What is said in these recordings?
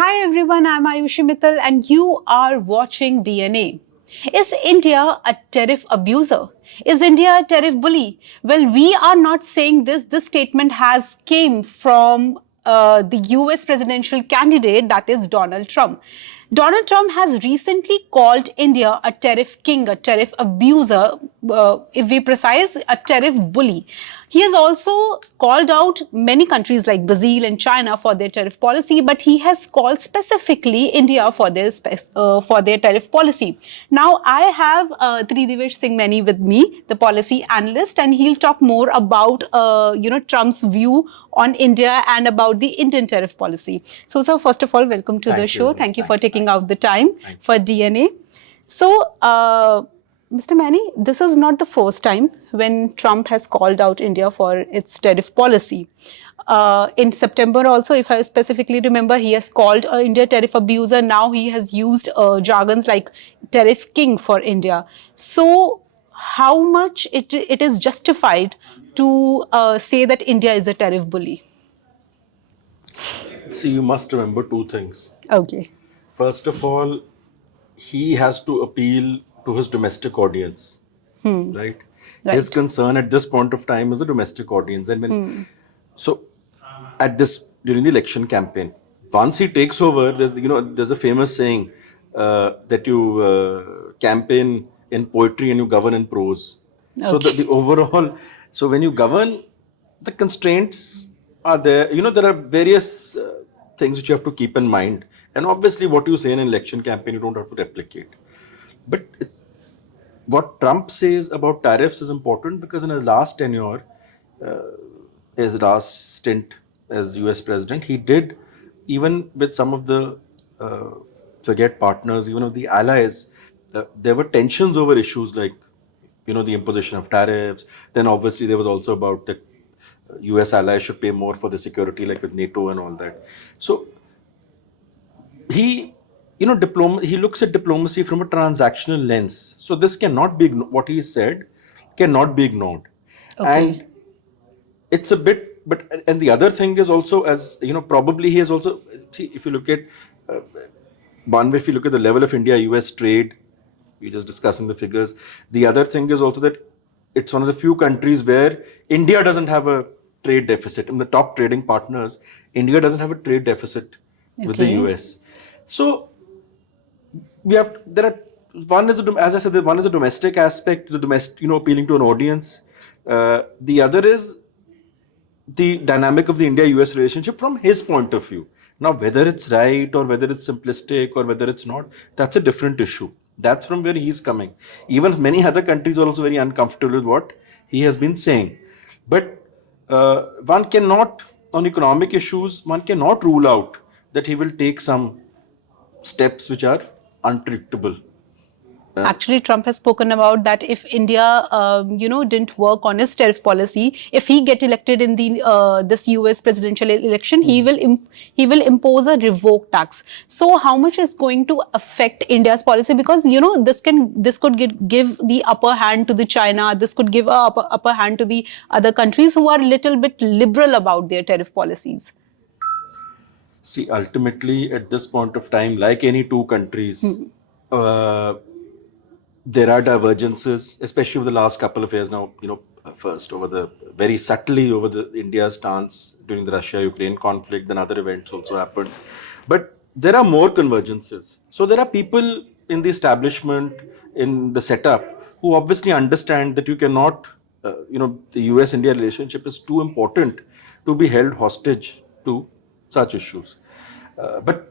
Hi everyone, I'm Ayushi Mittal and you are watching DNA. Is India a tariff abuser? Is India a tariff bully? Well, we are not saying this. This statement has came from the US presidential candidate, that is Donald Trump. Donald Trump has recently called India a tariff king, a tariff abuser, if we precise, a tariff bully. He has also called out many countries like Brazil and China for their tariff policy, but he has called specifically India for their tariff policy. Now, I have Tridivesh Singh Mani with me, the policy analyst, and he'll talk more about Trump's view on India and about the Indian tariff policy. So, sir, first of all, welcome to the show. Thank you for taking out the time for DNA. So, Mr. Mani, this is not the first time when Trump has called out India for its tariff policy. In September also, if I specifically remember, he has called India tariff abuser. Now he has used jargons like tariff king for India. So how much it is justified to say that India is a tariff bully? See, you must remember two things. Okay. First of all, he has to appeal to his domestic audience, right? His concern at this point of time is the domestic audience. And when so at this during the election campaign, once he takes over, there's a famous saying that you campaign in poetry and you govern in prose. So the overall, so when you govern, the constraints are there. There are various things which you have to keep in mind. And obviously, what you say in an election campaign, you don't have to replicate. But what Trump says about tariffs is important because in his last tenure, his last stint as US president, he did, even with some of the forget partners, even of the allies, there were tensions over issues like, the imposition of tariffs. Then obviously there was also about that US allies should pay more for the security, like with NATO and all that. So he he looks at diplomacy from a transactional lens. So this cannot be what he said cannot be ignored. And it's a bit, but and the other thing is also, as probably he has also, see, if you look at one way, if you look at the level of India US trade, we're just discussing the figures. The other thing is also that it's one of the few countries where India doesn't have a trade deficit. In the top trading partners, India doesn't have a trade deficit with the US. So there are, one is, as I said, one is a domestic aspect, the domestic, appealing to an audience. The other is the dynamic of the India-US relationship from his point of view. Now, whether it's right or whether it's simplistic or whether it's not, that's a different issue. That's from where he's coming. Even many other countries are also very uncomfortable with what he has been saying. But one cannot, on economic issues, one cannot rule out that he will take some steps which are unpredictable. Actually, Trump has spoken about that if India, didn't work on his tariff policy, if he get elected in the this US presidential election, he will impose a revoke tax. So, how much is going to affect India's policy? Because this could give the upper hand to the China. This could give a upper hand to the other countries who are a little bit liberal about their tariff policies. See, ultimately, at this point of time, like any two countries, there are divergences, especially over the last couple of years now, first over the very subtly over the India's stance during the Russia-Ukraine conflict, then other events also happened. But there are more convergences. So there are people in the establishment, in the setup, who obviously understand that you cannot, the US-India relationship is too important to be held hostage to such issues. But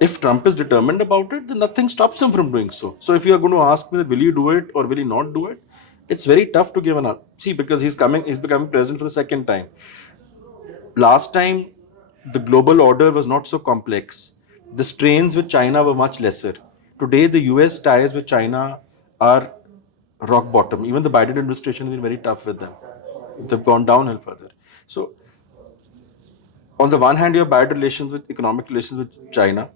if Trump is determined about it, then nothing stops him from doing so. So if you are going to ask me, will he do it or will he not do it? It's very tough to give an answer. See, because he's becoming president for the second time. Last time, the global order was not so complex. The strains with China were much lesser. Today, the US ties with China are rock bottom. Even the Biden administration has been very tough with them. They've gone downhill further. So, on the one hand, you have bad economic relations with China.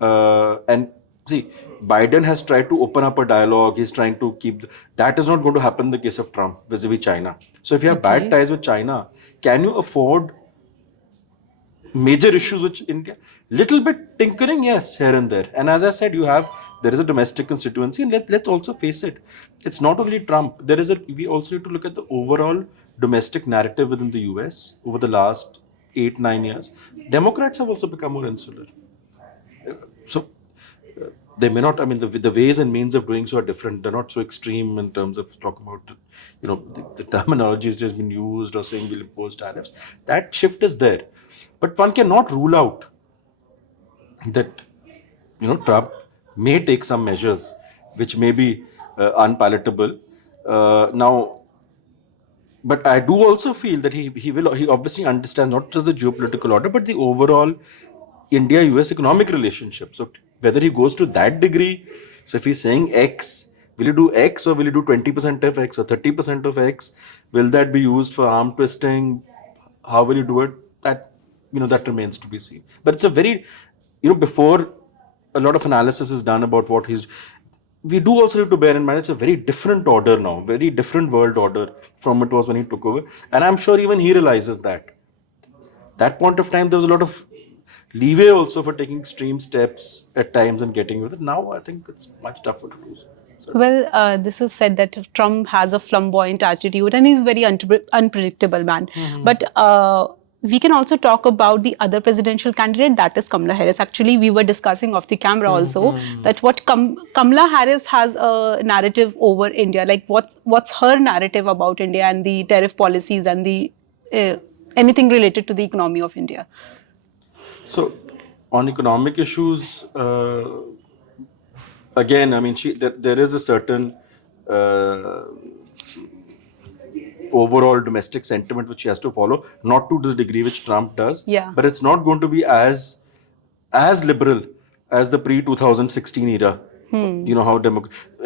And see, Biden has tried to open up a dialogue. He's trying to keep that is not going to happen in the case of Trump vis-a-vis China. So if you have bad ties with China, can you afford major issues which India, little bit tinkering, yes, here and there. And as I said, there is a domestic constituency, and let's also face it. It's not only Trump. We also need to look at the overall domestic narrative within the US over the last 8-9 years. Democrats have also become more insular. So they may not, I mean, the ways and means of doing so are different. They're not so extreme in terms of talking about, the terminology which has been used or saying we'll impose tariffs. That shift is there. But one cannot rule out that, Trump may take some measures which may be unpalatable. Now, but I do also feel that he obviously understands not just the geopolitical order but the overall India-US economic relationship. So whether he goes to that degree, so if he's saying X, will he do X or will he do 20% of X or 30% of X? Will that be used for arm twisting? How will you do it? That remains to be seen. But it's a very, before a lot of analysis is done about what he's, we do also have to bear in mind it's a very different order now, very different world order from it was when he took over. And I'm sure even he realizes that. That point of time, there was a lot of leeway also for taking extreme steps at times and getting with it. Now, I think it's much tougher to do so. Well, this is said that Trump has a flamboyant attitude and he's very unpredictable man. But we can also talk about the other presidential candidate, that is Kamala Harris. Actually, we were discussing off the camera also that what Kamala Harris has a narrative over India. Like what's her narrative about India and the tariff policies and the anything related to the economy of India? So, on economic issues, again, I mean, there is a certain overall domestic sentiment which she has to follow, not to the degree which Trump does. Yeah. But it's not going to be as liberal as the pre-2016 era. How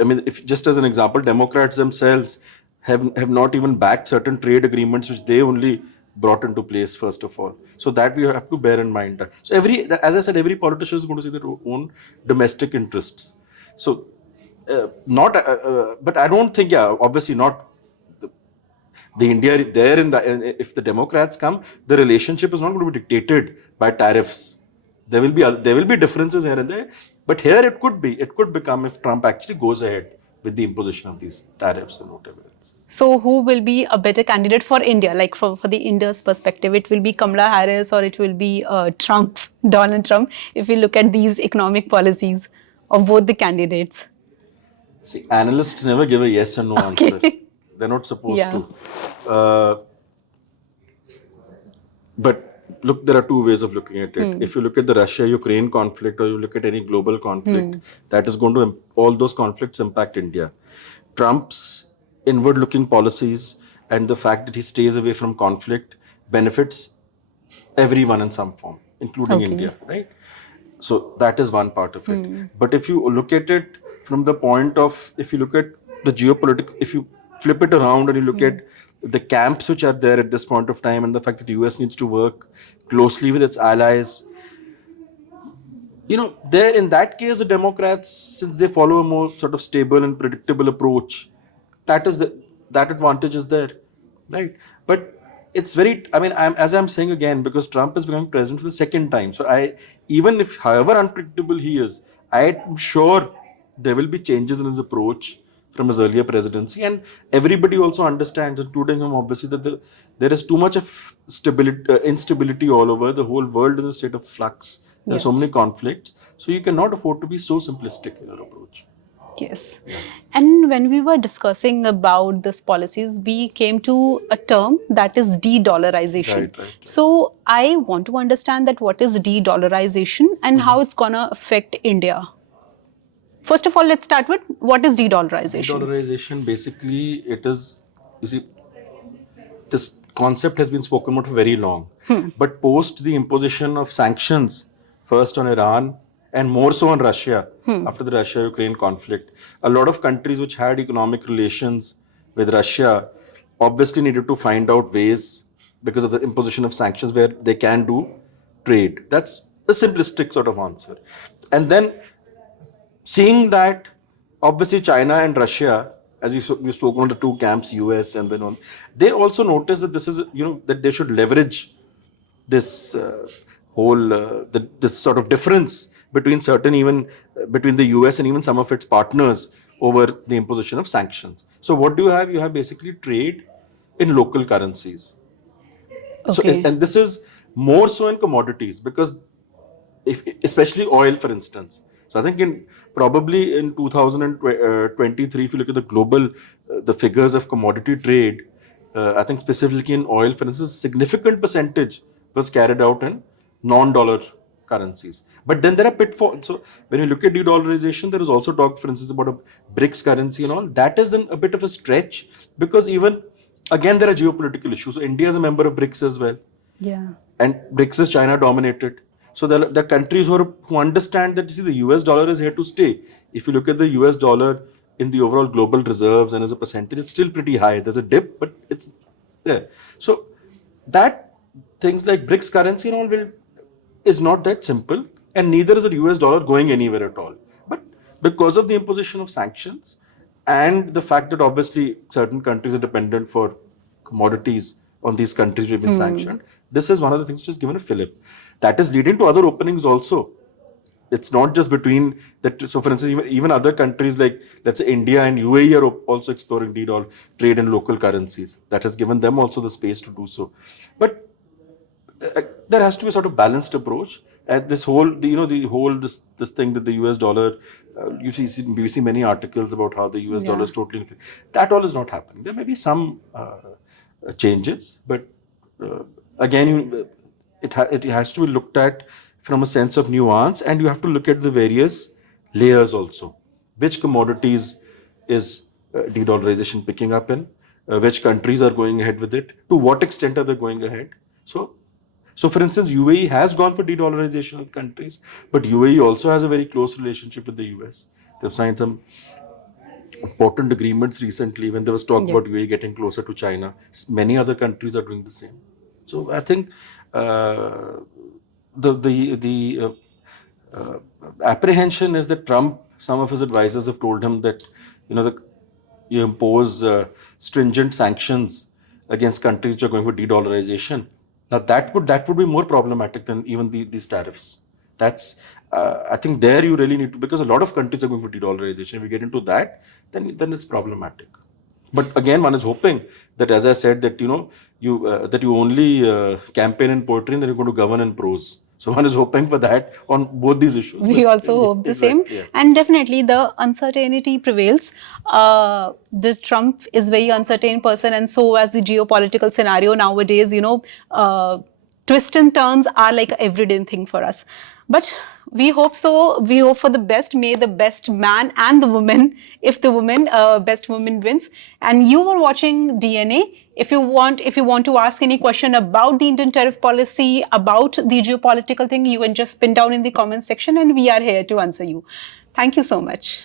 I mean, if just as an example, Democrats themselves have not even backed certain trade agreements which they only brought into place first of all. So that we have to bear in mind. So as I said, every politician is going to see their own domestic interests. So but I don't think, obviously not. The India there if the Democrats come, the relationship is not going to be dictated by tariffs. There will be differences here and there, but here it could become if Trump actually goes ahead with the imposition of these tariffs and whatever else. So who will be a better candidate for India? Like for the India's perspective, it will be Kamala Harris or it will be Trump, Donald Trump, if we look at these economic policies of both the candidates? See, analysts never give a yes or no answer. They're not supposed to. But look, there are two ways of looking at it. If you look at the Russia-Ukraine conflict or you look at any global conflict, that is going to, all those conflicts impact India. Trump's inward-looking policies and the fact that he stays away from conflict benefits everyone in some form, including India, right? So that is one part of it. But if you look at it from the point of, if you look at the geopolitical, if you flip it around and you look at the camps which are there at this point of time and the fact that the US needs to work closely with its allies, there in that case, the Democrats, since they follow a more sort of stable and predictable approach, that advantage is there, right? But it's very, I mean, as I'm saying again, because Trump is becoming president for the second time. So even if, however unpredictable he is, I'm sure there will be changes in his approach from his earlier presidency, and everybody also understands, including him, obviously, that there is too much of instability all over. The whole world is in a state of flux. There are so many conflicts, so you cannot afford to be so simplistic in your approach. Yes. And when we were discussing about these policies, we came to a term that is de-dollarization. Right. So I want to understand that what is de-dollarization and how it's gonna affect India. First of all, let's start with what is de-dollarization. De-dollarization, basically, it is, you see, this concept has been spoken about for very long. But post the imposition of sanctions, first on Iran and more so on Russia, after the Russia-Ukraine conflict, a lot of countries which had economic relations with Russia obviously needed to find out ways, because of the imposition of sanctions, where they can do trade. That's a simplistic sort of answer. And then seeing that, obviously, China and Russia, as we've spoken on the two camps, US and then on, they also notice that this is, that they should leverage this whole this sort of difference between certain even between the US and even some of its partners over the imposition of sanctions. So what do you have? You have basically trade in local currencies. So Okay. and this is more so in commodities because especially oil, for instance. So I think in probably in 2023, if you look at the global the figures of commodity trade, I think specifically in oil, for instance, significant percentage was carried out in non-dollar currencies. But then there are pitfalls. So when you look at de-dollarization, there is also talk, for instance, about a BRICS currency and all. That is then a bit of a stretch because even again there are geopolitical issues. So India is a member of BRICS as well, Yeah. and BRICS is China dominated. So the countries who understand that, you see, the US dollar is here to stay. If you look at the US dollar in the overall global reserves and as a percentage, it's still pretty high. There's a dip, but it's there. So that things like BRICS currency and all is not that simple, and neither is the US dollar going anywhere at all. But because of the imposition of sanctions and the fact that obviously certain countries are dependent for commodities on these countries which have been sanctioned, this is one of the things which is given a fillip. That is leading to other openings also. It's not just between that. So, for instance, even other countries like, let's say, India and UAE are also exploring de-doll trade in local currencies. That has given them also the space to do so. But there has to be a sort of balanced approach. And this whole, this thing that the US dollar, we see many articles about how the US dollar Yeah. is totally, that all is not happening. There may be some changes, but again, it has to be looked at from a sense of nuance, and you have to look at the various layers also. Which commodities is de-dollarization picking up in? Which countries are going ahead with it? To what extent are they going ahead? So, for instance, UAE has gone for de-dollarization of countries, but UAE also has a very close relationship with the US. They've signed some important agreements recently when there was talk Yep. about UAE getting closer to China. Many other countries are doing the same. So I think uh, the apprehension is that Trump, some of his advisors have told him that you impose stringent sanctions against countries which are going for de-dollarization. Now that would be more problematic than even these tariffs. That's I think there you really need to, because a lot of countries are going for de-dollarization. If we get into that, then it's problematic. But again, one is hoping that, as I said, that you only campaign in poetry and then you're going to govern in prose. So one is hoping for that on both these issues. We But also yeah, hope the same. exactly, yeah. And definitely the uncertainty prevails. The Trump is very uncertain person, and so as the geopolitical scenario nowadays, twists and turns are like an everyday thing for us. But we hope so. We hope for the best. May the best man and the woman, if the woman, best woman wins. And you were watching DNA. If you want to ask any question about the Indian tariff policy, about the geopolitical thing, you can just pin down in the comment section, and we are here to answer you. Thank you so much.